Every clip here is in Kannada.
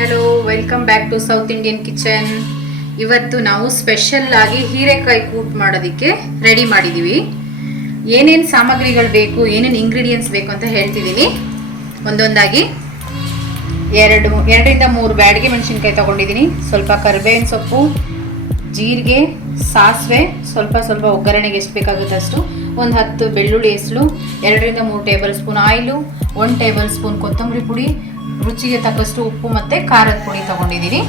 Hello, welcome back to South Indian kitchen. ಇವತ್ತು ನಾವು ಸ್ಪೆಷಲ್ ಆಗಿ ಹೀರೆಕಾಯಿ ಕೂಟ್ ಮಾಡೋದಕ್ಕೆ ರೆಡಿ ಮಾಡಿದ್ದೀವಿ. ಏನೇನು ಸಾಮಗ್ರಿಗಳು ಬೇಕು, ಏನೇನು ಇಂಗ್ರೀಡಿಯೆಂಟ್ಸ್ ಬೇಕು ಅಂತ ಹೇಳ್ತಿದ್ದೀನಿ ಒಂದೊಂದಾಗಿ. 2ರಿಂದ 3 ಬ್ಯಾಡಗಿ ಮೆಣಸಿನ್ಕಾಯಿ ತೊಗೊಂಡಿದ್ದೀನಿ. ಸ್ವಲ್ಪ ಕರಿಬೇವಿನ ಸೊಪ್ಪು, ಜೀರಿಗೆ, ಸಾಸಿವೆ, ಸ್ವಲ್ಪ ಒಗ್ಗರಣೆಗೆ ಎಷ್ಟು ಬೇಕಾಗುತ್ತೆ ಅಷ್ಟು, ಒಂದು 10 ಬೆಳ್ಳುಳ್ಳಿ ಹೆಸರು, 2ರಿಂದ 3 table spoon oil, 1 table spoon ಕೊತ್ತಂಬರಿ ಪುಡಿ, ರುಚಿಗೆ ತಕ್ಕಷ್ಟು ಉಪ್ಪು ಮತ್ತು ಖಾರದ ಪುಡಿ ತೊಗೊಂಡಿದ್ದೀನಿ.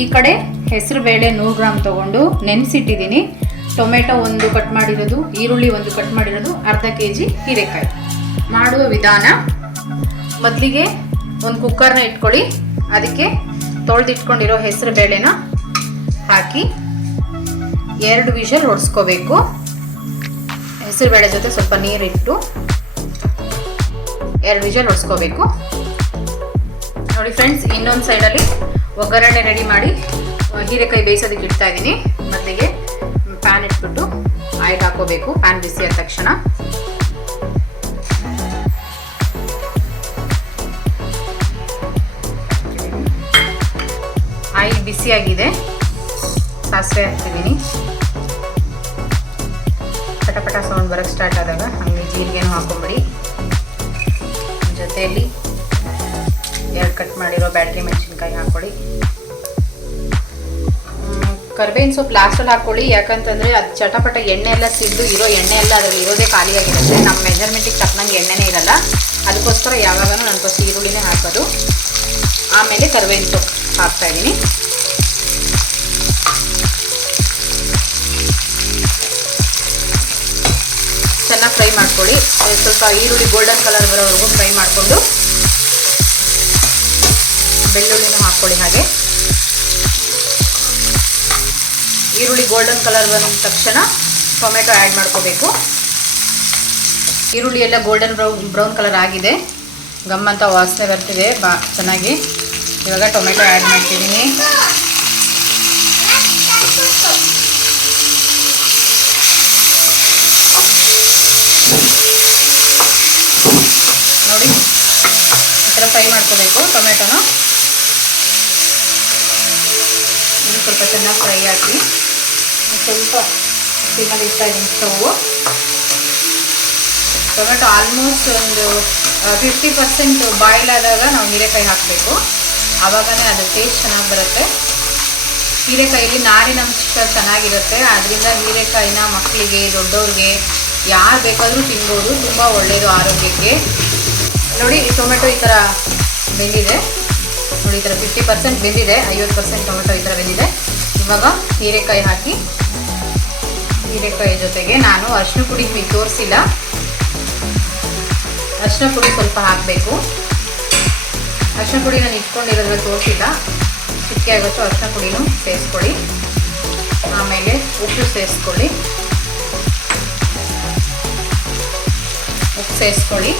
ಈ ಕಡೆ ಹೆಸರು ಬೇಳೆ 100 ಗ್ರಾಮ್ ತೊಗೊಂಡು ನೆನೆಸಿಟ್ಟಿದ್ದೀನಿ. ಟೊಮೆಟೊ 1 ಕಟ್ ಮಾಡಿರೋದು, ಈರುಳ್ಳಿ 1 ಕಟ್ ಮಾಡಿರೋದು, ಅರ್ಧ kg ಹೀರೆಕಾಯಿ. ಮಾಡುವ ವಿಧಾನ: ಮೊದಲಿಗೆ ಒಂದು ಕುಕ್ಕರ್ನ ಇಟ್ಕೊಳ್ಳಿ. ಅದಕ್ಕೆ ತೊಳೆದಿಟ್ಕೊಂಡಿರೋ ಹೆಸರು ಬೇಳೆನ ಹಾಕಿ 2 ವಿಷಲ್ ಹೊಡೆಸ್ಕೋಬೇಕು. ಹೆಸರು ಬೇಳೆ ಜೊತೆ ಸ್ವಲ್ಪ ನೀರಿಟ್ಟು 2 ವಿಷಲ್ ಹೊಡೆಸ್ಕೋಬೇಕು. ನೋಡಿ ಫ್ರೆಂಡ್ಸ್, ಇನ್ನೊಂದು ಸೈಡಲ್ಲಿ ಒಗ್ಗರಣೆ ರೆಡಿ ಮಾಡಿ ಹೀರೆಕಾಯಿ ಬೇಯಿಸೋದಕ್ಕೆ ಇಡ್ತಾ ಇದ್ದೀನಿ. ಮೊದಲಿಗೆ ಪ್ಯಾನ್ ಇಟ್ಬಿಟ್ಟು ಆಯಿಲ್ ಹಾಕೋಬೇಕು. ಪ್ಯಾನ್ ಬಿಸಿ ಆದ ತಕ್ಷಣ ಆಯಿಲ್ ಬಿಸಿಯಾಗಿದೆ, ಸಾಸಿವೆ ಹಾಕ್ತಿದ್ದೀನಿ. ಪಟ ಸೌಂಡ್ ಬರೋಕ್ಕೆ ಸ್ಟಾರ್ಟ್ ಆದಾಗ ಹಾಗೆ ಜೀರಿಗೆನೂ ಹಾಕೊಂಬಿಡಿ. ಜೊತೆಯಲ್ಲಿ 2 ಕಟ್ ಮಾಡಿರೋ ಬ್ಯಾಡಗಿ ಮೆಣಸಿನ್ಕಾಯಿ ಹಾಕ್ಕೊಳ್ಳಿ. ಕರಿಬೇವಿನ ಸೊಪ್ಪು ಲಾಸ್ಟಲ್ಲಿ ಹಾಕ್ಕೊಳ್ಳಿ, ಯಾಕಂತಂದರೆ ಅದು ಚಟಪಟ ಎಣ್ಣೆ ಎಲ್ಲ ಸಿದ್ದು ಇರೋ ಎಣ್ಣೆ ಎಲ್ಲ ಅದರಲ್ಲಿ ಇರೋದೇ ಖಾಲಿಯಾಗಿರುತ್ತೆ. ನಮ್ಮ ಮೆಜರ್ಮೆಂಟಿಗೆ ತಕ್ಕನಂಗೆ ಎಣ್ಣೆನೇ ಇರಲ್ಲ. ಅದಕ್ಕೋಸ್ಕರ ಯಾವಾಗಲೂ ನಾನು ಫಸ್ಟ್ ಈರುಳ್ಳಿನೇ ಹಾಕೋದು, ಆಮೇಲೆ ಕರಿಬೇವಿನ ಸೊಪ್ಪು ಹಾಕ್ತಾಯಿದ್ದೀನಿ. ಚೆನ್ನಾಗಿ ಫ್ರೈ ಮಾಡ್ಕೊಳ್ಳಿ. ಸ್ವಲ್ಪ ಈರುಳ್ಳಿ ಗೋಲ್ಡನ್ ಕಲರ್ ಬರೋವರೆಗೂ ಫ್ರೈ ಮಾಡಿಕೊಂಡು ಬೆಳ್ಳುಳ್ಳಿನೂ ಹಾಕ್ಕೊಳ್ಳಿ. ಹಾಗೆ ಈರುಳ್ಳಿ ಗೋಲ್ಡನ್ ಕಲರ್ ಬಂದ ತಕ್ಷಣ ಟೊಮೆಟೊ ಆ್ಯಡ್ ಮಾಡ್ಕೋಬೇಕು. ಈರುಳ್ಳಿ ಎಲ್ಲ ಗೋಲ್ಡನ್ ಬ್ರೌನ್ ಕಲರ್ ಆಗಿದೆ, ಗಮ್ಮಂತ ವಾಸನೆ ಬರ್ತಿದೆ ಚೆನ್ನಾಗಿ. ಇವಾಗ ಟೊಮೆಟೊ ಆ್ಯಡ್ ಮಾಡ್ತಿದ್ದೀನಿ. ನೋಡಿ, ಈ ಥರ ಫ್ರೈ ಮಾಡ್ಕೋಬೇಕು ಟೊಮೆಟೊನ. ಇದು ಸ್ವಲ್ಪ ಚೆನ್ನಾಗಿ ಫ್ರೈ ಹಾಕಿ ಸ್ವಲ್ಪ ಸಿಮ್ಮಲ್ಲಿ ಇಡ್ತಾ ಇದ್ದೀನಿ ಸ್ಟವ್ವು. ಟೊಮೆಟೊ ಆಲ್ಮೋಸ್ಟ್ ಒಂದು 50% ಬಾಯ್ಲ್ ಆದಾಗ ನಾವು ಹೀರೆಕಾಯಿ ಹಾಕಬೇಕು. ಆವಾಗನೇ ಅದು ಟೇಸ್ಟ್ ಚೆನ್ನಾಗಿ ಬರುತ್ತೆ. ಹೀರೆಕಾಯಲ್ಲಿ ನಾರಿನ ಅಂಶ ಚೆನ್ನಾಗಿರುತ್ತೆ. ಆದ್ದರಿಂದ ಹೀರೆಕಾಯಿನ ಮಕ್ಕಳಿಗೆ, ದೊಡ್ಡವ್ರಿಗೆ ಯಾರು ಬೇಕಾದರೂ ತಿನ್ಬೋದು. ತುಂಬ ಒಳ್ಳೆಯದು ಆರೋಗ್ಯಕ್ಕೆ. ನೋಡಿ, ಟೊಮೆಟೊ ಈ ಥರ ಬೆಂದಿದೆ. ನೋಡಿ, ಈ ಥರ 50% ಬೆಂದಿದೆ, 50% ಟೊಮೆಟೊ ಈ ಥರ ಬೆಂದಿದೆ. ಇವಾಗ ಹೀರೆಕಾಯಿ ಹಾಕಿ, ಹೀರೆಕಾಯಿ ಜೊತೆಗೆ ನಾನು ಅರಿಶಿನ ಪುಡಿ ತೋರಿಸಿಲ್ಲ, ಅರಿಶಿನ ಪುಡಿ ಸ್ವಲ್ಪ ಹಾಕಬೇಕು. ಅರಿಶಿನ ಪುಡಿ ನಾನು ಇಟ್ಕೊಂಡಿರೋದ್ರಲ್ಲಿ ತೋರಿಸಿಲ್ಲ. ಚಿಟಿಕೆ ಆಗೋಷ್ಟು ಅರಿಶಿನ ಪುಡಿನೂ ಸೇರಿಸ್ಕೊಳ್ಳಿ. ಆಮೇಲೆ ಉಪ್ಪು ಸೇರಿಸ್ಕೊಳ್ಳಿ. ಉಪ್ಪು ಸೇರಿಸ್ಕೊಳ್ಳಿ,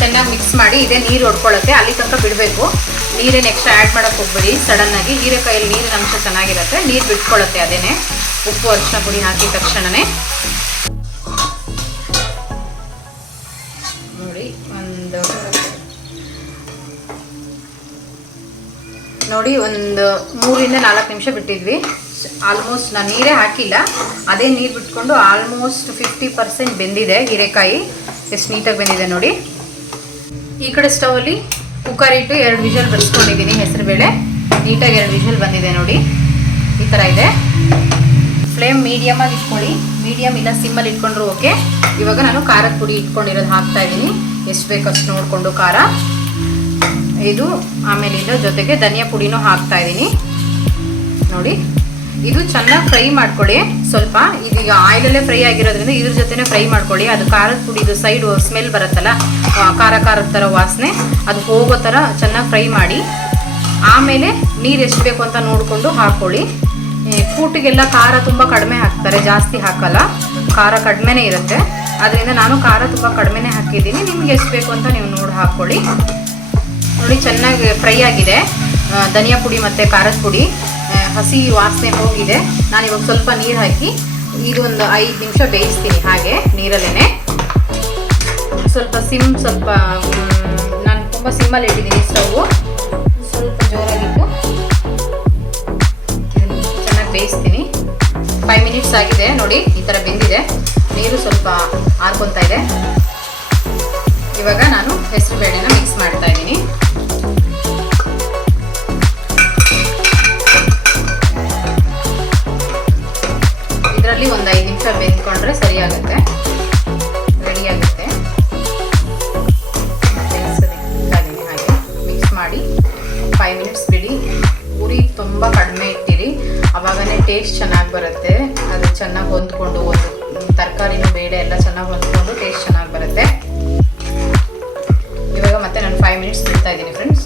ಚೆನ್ನಾಗಿ ಮಿಕ್ಸ್ ಮಾಡಿ. ಇದೇ ನೀರು ಹೊಡ್ಕೊಳ್ಳುತ್ತೆ, ಅಲ್ಲಿ ತನಕ ಬಿಡಬೇಕು. ನೀರೇನು ಎಕ್ಸ್ಟ್ರಾ ಆ್ಯಡ್ ಮಾಡೋಕ್ಕೆ ಹೋಗ್ಬೇಡಿ ಸಡನ್ನಾಗಿ. ಹೀರೆಕಾಯಲ್ಲಿ ನೀರಿನ ಅಂಶ ಚೆನ್ನಾಗಿರುತ್ತೆ, ನೀರು ಬಿಟ್ಕೊಳ್ಳುತ್ತೆ ಅದೇನೆ. ಉಪ್ಪು ಅರಿಶಿನ ಪುಡಿ ಹಾಕಿದ ತಕ್ಷಣವೇ ನೋಡಿ ಒಂದು 3ರಿಂದ 4 ನಿಮಿಷ ಬಿಟ್ಟಿದ್ವಿ. ಆಲ್ಮೋಸ್ಟ್ ನಾನು ನೀರೇ ಹಾಕಿಲ್ಲ, ಅದೇ ನೀರು ಬಿಟ್ಕೊಂಡು ಆಲ್ಮೋಸ್ಟ್ 50% ಬೆಂದಿದೆ ಹೀರೆಕಾಯಿ. ಎಷ್ಟು ನೀಟಾಗಿ ಬೆಂದಿದೆ ನೋಡಿ. ಈ ಕಡೆ ಸ್ಟವಲ್ಲಿ ಕುಕ್ಕರ್ ಇಟ್ಟು 2 ವಿಷಲ್ ಬಡಿಸ್ಕೊಂಡಿದ್ದೀನಿ. ಹೆಸರು ಬೇಳೆ ನೀಟಾಗಿ 2 ವಿಷಲ್ ಬಂದಿದೆ ನೋಡಿ, ಈ ಥರ ಇದೆ. ಫ್ಲೇಮ್ ಮೀಡಿಯಮಾಗಿ ಇಟ್ಕೊಳ್ಳಿ, ಮೀಡಿಯಮ್ ಇಲ್ಲ ಸಿಮ್ಮಲ್ಲಿ ಇಟ್ಕೊಂಡ್ರು ಓಕೆ. ಇವಾಗ ನಾನು ಖಾರದ ಪುಡಿ ಇಟ್ಕೊಂಡಿರೋದು ಹಾಕ್ತಾಯಿದ್ದೀನಿ, ಎಷ್ಟು ಬೇಕಷ್ಟು ನೋಡಿಕೊಂಡು ಖಾರ ಇದು. ಆಮೇಲೆ ಇದರ ಜೊತೆಗೆ ಧನಿಯಾ ಪುಡಿನೂ ಹಾಕ್ತಾಯಿದ್ದೀನಿ ನೋಡಿ. ಇದು ಚೆನ್ನಾಗಿ ಫ್ರೈ ಮಾಡ್ಕೊಳ್ಳಿ. ಸ್ವಲ್ಪ ಇದೀಗ ಆಯಿಲಲ್ಲೇ ಫ್ರೈ ಆಗಿರೋದ್ರಿಂದ ಇದ್ರ ಜೊತೆನೇ ಫ್ರೈ ಮಾಡ್ಕೊಳ್ಳಿ. ಅದು ಖಾರದ ಪುಡಿದು ಸೈಡು ಸ್ಮೆಲ್ ಬರುತ್ತಲ್ಲ, ಖಾರದ ಥರ ವಾಸನೆ, ಅದು ಹೋಗೋ ಥರ ಚೆನ್ನಾಗಿ ಫ್ರೈ ಮಾಡಿ. ಆಮೇಲೆ ನೀರು ಎಷ್ಟು ಬೇಕು ಅಂತ ನೋಡಿಕೊಂಡು ಹಾಕ್ಕೊಳ್ಳಿ. ಕೂಟಿಗೆಲ್ಲ ಖಾರ ತುಂಬ ಕಡಿಮೆ ಹಾಕ್ತಾರೆ, ಜಾಸ್ತಿ ಹಾಕಲ್ಲ, ಖಾರ ಕಡಿಮೆನೇ ಇರುತ್ತೆ. ಅದರಿಂದ ನಾನು ಖಾರ ತುಂಬ ಕಡಿಮೆನೇ ಹಾಕಿದ್ದೀನಿ. ನಿಮ್ಗೆ ಎಷ್ಟು ಬೇಕು ಅಂತ ನೀವು ನೋಡಿ ಹಾಕ್ಕೊಳ್ಳಿ. ನೋಡಿ, ಚೆನ್ನಾಗಿ ಫ್ರೈ ಆಗಿದೆ. ಧನಿಯಾ ಪುಡಿ ಮತ್ತು ಖಾರದ ಪುಡಿ ಹಸಿ ವಾಸನೆ ಹೋಗಿದೆ. ನಾನಿವಾಗ ಸ್ವಲ್ಪ ನೀರು ಹಾಕಿ ಇದು ಒಂದು 5 ನಿಮಿಷ ಬೇಯಿಸ್ತೀನಿ ಹಾಗೆ ನೀರಲ್ಲೇ. ಸ್ವಲ್ಪ ನಾನು ತುಂಬ ಸಿಮ್ಮಲ್ಲಿ ಇಟ್ಟಿದ್ದೀನಿ ಸ್ಟವ್. ಸ್ವಲ್ಪ ಬೇಯಿಸ್ತೀನಿ. 5 ಮಿನಿಟ್ಸ್ ಆಗಿದೆ ನೋಡಿ, ಈ ಥರ ಬೆಂದಿದೆ. ನೀರು ಸ್ವಲ್ಪ ಆರ್ಕೊತಾ ಇದೆ. ಇವಾಗ ನಾನು ಹೆಸರು ಬೇಳೆನ ಮಿಕ್ಸ್ ಮಾಡ್ತಾ ಇದ್ದೀನಿ. ಇದರಲ್ಲಿ ಒಂದು 5 ನಿಮಿಷ ಬೆಂದ್ಕೊಂಡ್ರೆ ಸರಿಯಾಗುತ್ತೆ, ರೆಡಿ ಆಗುತ್ತೆ. ಹಾಗೆ ಮಿಕ್ಸ್ ಮಾಡಿ 5 ಮಿನಿಟ್ಸ್ ಬಿಡಿ. ಉರಿ ತುಂಬ ಕಡಿಮೆ ಇಟ್ಟಿರಿ, ಆವಾಗನೇ ಟೇಸ್ಟ್ ಚೆನ್ನಾಗಿ ಬರುತ್ತೆ. ಅದು ಚೆನ್ನಾಗಿ ಹೊಂದ್ಕೊಂಡು, ಒಂದು ತರಕಾರಿನೂ ಬೇಳೆ ಎಲ್ಲ ಚೆನ್ನಾಗಿ ಹೊಂದ್ಕೊಂಡು ಟೇಸ್ಟ್ ಚೆನ್ನಾಗಿ ಬರುತ್ತೆ. ಇವಾಗ ಮತ್ತೆ ನಾನು 5 ಮಿನಿಟ್ಸ್ ಬಿಡ್ತಾ ಇದ್ದೀನಿ ಫ್ರೆಂಡ್ಸ್.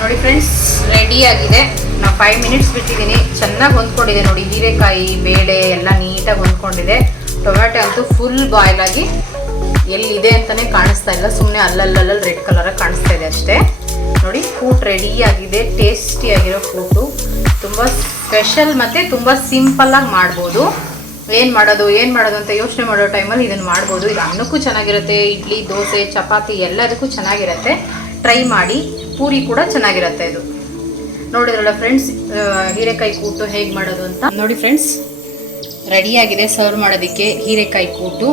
ನೋಡಿ ಫ್ರೆಂಡ್ಸ್, ರೆಡಿ ಆಗಿದೆ. ನಾನು 5 ಮಿನಿಟ್ಸ್ ಬಿಟ್ಟಿದ್ದೀನಿ, ಚೆನ್ನಾಗಿ ಹೊಂದ್ಕೊಂಡಿದೆ ನೋಡಿ. ಹೀರೆಕಾಯಿ ಬೇಳೆ ಎಲ್ಲ ನೀಟಾಗಿ ಹೊಂದ್ಕೊಂಡಿದೆ. ಟೊಮ್ಯಾಟೊ ಅಂತೂ ಫುಲ್ ಬಾಯ್ಲ್ ಆಗಿ ಎಲ್ಲಿದೆ ಅಂತಲೇ ಕಾಣಿಸ್ತಾ ಇಲ್ಲ, ಸುಮ್ಮನೆ ಅಲ್ಲಲ್ಲಿ ರೆಡ್ ಕಲರಾಗಿ ಕಾಣಿಸ್ತಾ ಇದೆ ಅಷ್ಟೇ. ನೋಡಿ, ಕೂಟ್ ರೆಡಿ ಆಗಿದೆ. ಟೇಸ್ಟಿಯಾಗಿರೋ ಕೂಟು, ತುಂಬ ಸ್ಪೆಷಲ್ ಮತ್ತು ತುಂಬ ಸಿಂಪಲ್ಲಾಗಿ ಮಾಡ್ಬೋದು. ಏನು ಮಾಡೋದು ಅಂತ ಯೋಚನೆ ಮಾಡೋ ಟೈಮಲ್ಲಿ ಇದನ್ನು ಮಾಡ್ಬೋದು. ಇದು ಅನ್ನಕ್ಕೂ ಚೆನ್ನಾಗಿರುತ್ತೆ, ಇಡ್ಲಿ, ದೋಸೆ, ಚಪಾತಿ ಎಲ್ಲದಕ್ಕೂ ಚೆನ್ನಾಗಿರುತ್ತೆ. ಟ್ರೈ ಮಾಡಿ. ಪೂರಿ ಕೂಡ ಚೆನ್ನಾಗಿರುತ್ತೆ. ಇದು ನೋಡಿದ್ರಲ್ಲ ಫ್ರೆಂಡ್ಸ್, ಹೀರೆಕಾಯಿ ಕೂಟು ಹೇಗೆ ಮಾಡೋದು ಅಂತ. ನೋಡಿ ಫ್ರೆಂಡ್ಸ್, ರೆಡಿಯಾಗಿದೆ ಸರ್ವ್ ಮಾಡೋದಕ್ಕೆ ಹೀರೆಕಾಯಿ ಕೂಟು.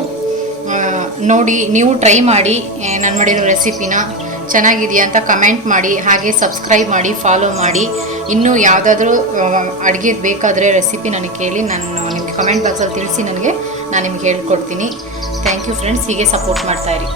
ನೋಡಿ, ನೀವು ಟ್ರೈ ಮಾಡಿ ನಾನು ಮಾಡಿರೋ ರೆಸಿಪಿನ. ಚೆನ್ನಾಗಿದೆಯಾ ಅಂತ ಕಮೆಂಟ್ ಮಾಡಿ, ಹಾಗೆ ಸಬ್ಸ್ಕ್ರೈಬ್ ಮಾಡಿ, ಫಾಲೋ ಮಾಡಿ. ಇನ್ನೂ ಯಾವುದಾದ್ರೂ ಅಡುಗೆದು ಬೇಕಾದರೆ ರೆಸಿಪಿ ನನಗೆ ಕೇಳಿ, ನಾನು ನಿಮಗೆ ಕಮೆಂಟ್ ಬಾಕ್ಸಲ್ಲಿ ತಿಳಿಸಿ, ನಾನು ನಿಮ್ಗೆ ಹೇಳ್ಕೊಡ್ತೀನಿ. ಥ್ಯಾಂಕ್ ಯು ಫ್ರೆಂಡ್ಸ್, ಹೀಗೆ ಸಪೋರ್ಟ್ ಮಾಡ್ತಾಯಿರಿ.